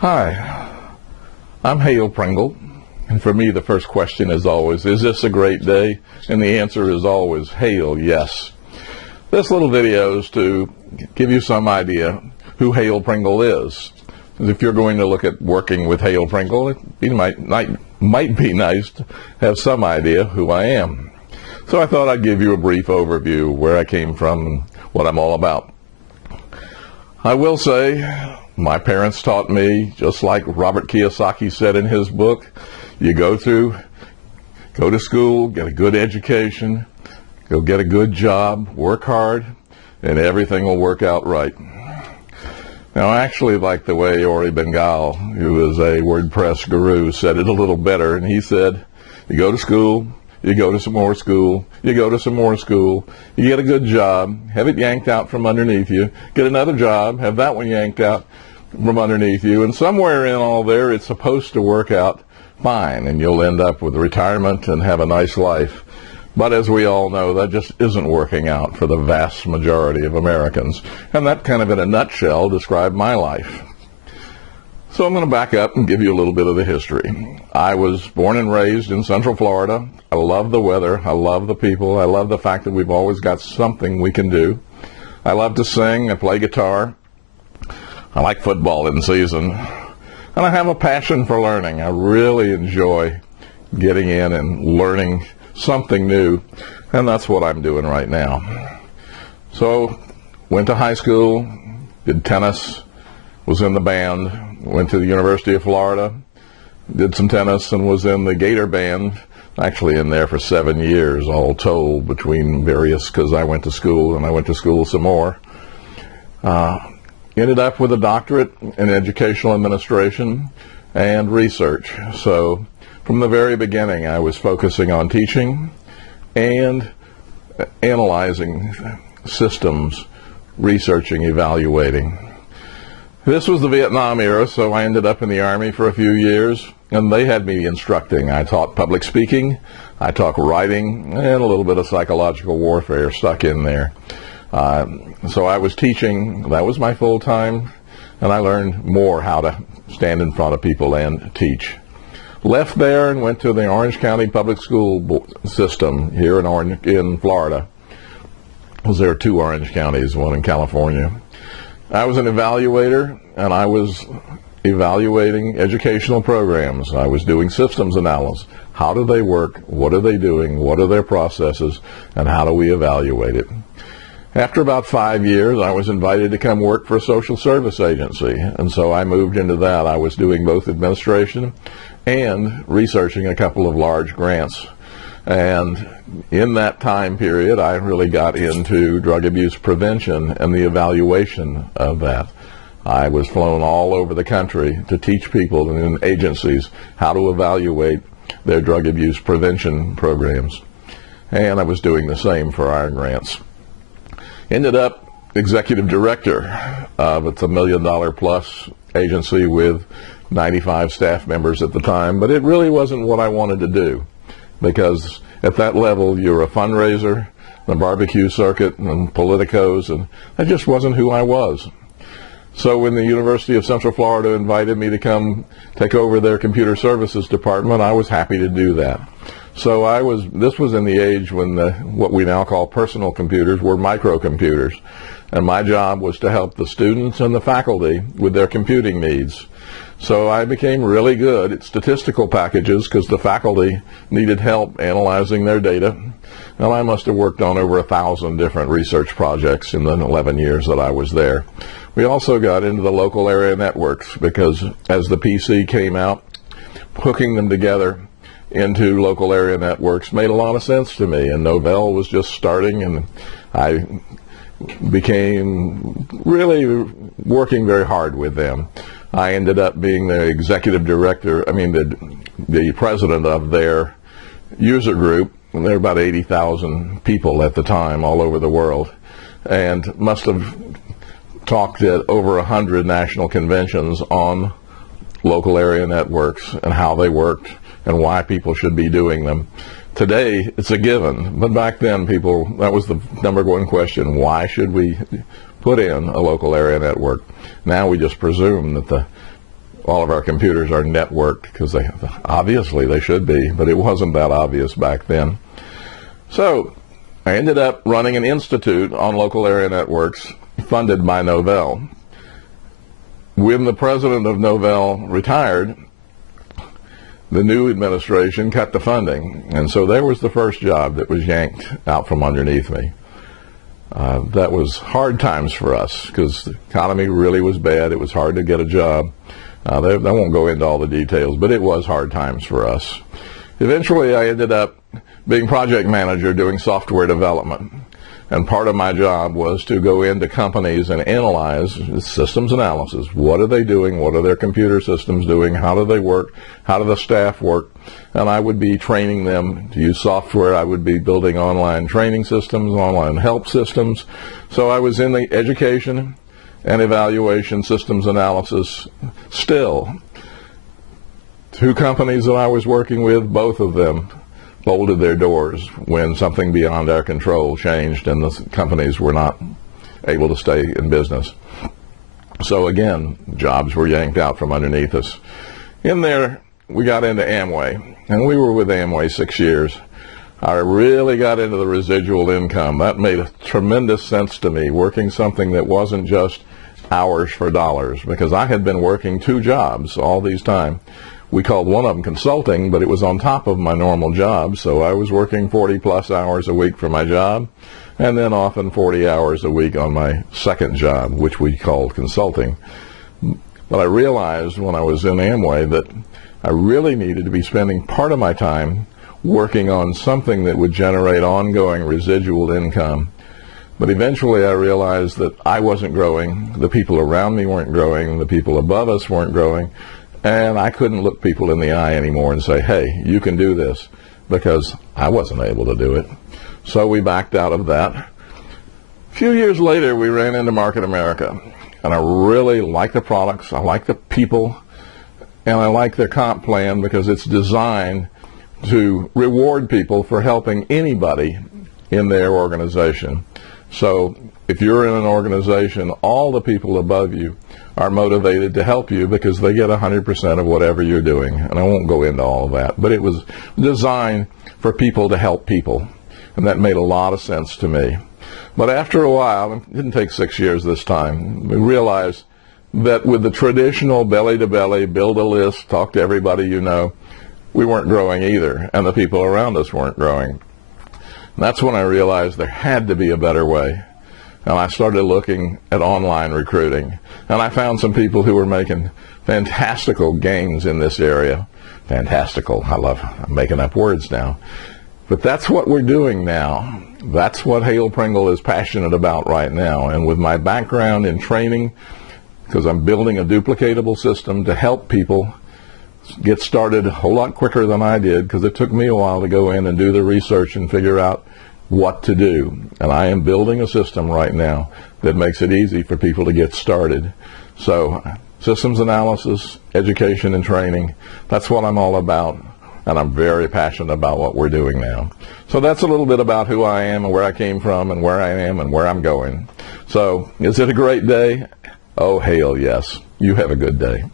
Hi, I'm Hale Pringle, and for me the first question is always, is this a great day? And the answer is always, Hale, yes. This little video is to give you some idea who Hale Pringle is. If you're going to look at working with Hale Pringle, it might be nice to have some idea who I am. So I thought I'd give you a brief overview where I came from and what I'm all about. I will say, my parents taught me, just like Robert Kiyosaki said in his book, you go to school, get a good education, go get a good job, work hard, and everything will work out right. Now, I actually like the way Ori Bengal, who is a WordPress guru, said it a little better, and he said, you go to school, you go to some more school, you go to some more school, you get a good job, have it yanked out from underneath you, get another job, have that one yanked out from underneath you, and somewhere in all there it's supposed to work out fine, and you'll end up with retirement and have a nice life. But as we all know, that just isn't working out for the vast majority of Americans, and that kind of in a nutshell described my life. So I'm going to back up and give you a little bit of the history. I was born and raised in Central Florida. I love the weather. I love the people. I love the fact that we've always got something we can do. I love to sing. I play guitar. I like football in season. And I have a passion for learning. I really enjoy getting in and learning something new. And that's what I'm doing right now. So, went to high school, did tennis, was in the band, went to the University of Florida, did some tennis, and was in the Gator band, actually in there for 7 years, all told, between various, because I went to school, and I went to school some more. Ended up with a doctorate in educational administration and research. So, from the very beginning, I was focusing on teaching and analyzing systems, researching, evaluating. This was the Vietnam era, so I ended up in the Army for a few years, and they had me instructing. I taught public speaking, I taught writing, and a little bit of psychological warfare stuck in there. So I was teaching, that was my full time, and I learned more how to stand in front of people and teach. Left there and went to the Orange County Public School system here in Florida. There are 2 Orange counties, one in California. I was an evaluator, and I was evaluating educational programs. I was doing systems analysis. How do they work? What are they doing? What are their processes? And how do we evaluate it? After about 5 years, I was invited to come work for a social service agency, and so I moved into that. I was doing both administration and researching a couple of large grants. And in that time period, I really got into drug abuse prevention and the evaluation of that. I was flown all over the country to teach people in agencies how to evaluate their drug abuse prevention programs. And I was doing the same for our grants. Ended up executive director of it's $1 million plus agency with 95 staff members at the time, but it really wasn't what I wanted to do, because at that level you're a fundraiser, the barbecue circuit, and politicos, and that just wasn't who I was. So when the University of Central Florida invited me to come take over their computer services department, I was happy to do that. So this was in the age when what we now call personal computers were microcomputers. And my job was to help the students and the faculty with their computing needs. So I became really good at statistical packages because the faculty needed help analyzing their data. And I must have worked on over 1,000 different research projects in the 11 years that I was there. We also got into the local area networks because as the PC came out, hooking them together into local area networks made a lot of sense to me. And Novell was just starting, and I became really working very hard with them. I ended up being the executive director, the president of their user group. And there were about 80,000 people at the time all over the world, and must have talked at over 100 national conventions on local area networks and how they worked and why people should be doing them. Today, it's a given, but back then, that was the number one question: why should we put in a local area network? Now we just presume that the all of our computers are networked, because obviously they should be, but it wasn't that obvious back then. So I ended up running an institute on local area networks funded by Novell. When the president of Novell retired, the new administration cut the funding, and so there was the first job that was yanked out from underneath me. That was hard times for us, because the economy really was bad. It was hard to get a job. I won't go into all the details, but it was hard times for us. Eventually, I ended up being project manager doing software development. And part of my job was to go into companies and analyze systems analysis. What are they doing? What are their computer systems doing? How do they work? How do the staff work? And I would be training them to use software. I would be building online training systems, online help systems. So I was in the education and evaluation systems analysis still. Two companies that I was working with, both of them bolted their doors when something beyond our control changed and the companies were not able to stay in business. So again, jobs were yanked out from underneath us. In there, we got into Amway, and we were with Amway 6 years. I really got into the residual income. That made a tremendous sense to me, working something that wasn't just hours for dollars, because I had been working 2 jobs all these time. We called one of them consulting, but it was on top of my normal job, so I was working 40-plus hours a week for my job, and then often 40 hours a week on my second job, which we called consulting. But I realized when I was in Amway that I really needed to be spending part of my time working on something that would generate ongoing residual income. But eventually I realized that I wasn't growing, the people around me weren't growing, the people above us weren't growing, and I couldn't look people in the eye anymore and say, hey, you can do this, because I wasn't able to do it. So we backed out of that. A few years later, we ran into Market America, and I really like the products, I like the people, and I like their comp plan because it's designed to reward people for helping anybody in their organization. So if you're in an organization, all the people above you are motivated to help you because they get 100% of whatever you're doing. And I won't go into all of that, but it was designed for people to help people. And that made a lot of sense to me. But after a while, it didn't take 6 years this time, we realized that with the traditional belly-to-belly, build a list, talk to everybody you know, we weren't growing either, and the people around us weren't growing. And that's when I realized there had to be a better way. And I started looking at online recruiting. And I found some people who were making fantastical gains in this area. Fantastical. I'm making up words now. But that's what we're doing now. That's what Hale Pringle is passionate about right now. And with my background in training, because I'm building a duplicatable system to help people get started a whole lot quicker than I did, because it took me a while to go in and do the research and figure out what to do. And I am building a system right now that makes it easy for people to get started. So systems analysis, education and training, that's what I'm all about. And I'm very passionate about what we're doing now. So that's a little bit about who I am and where I came from and where I am and where I'm going. So is it a great day? Oh, Hale, yes. You have a good day.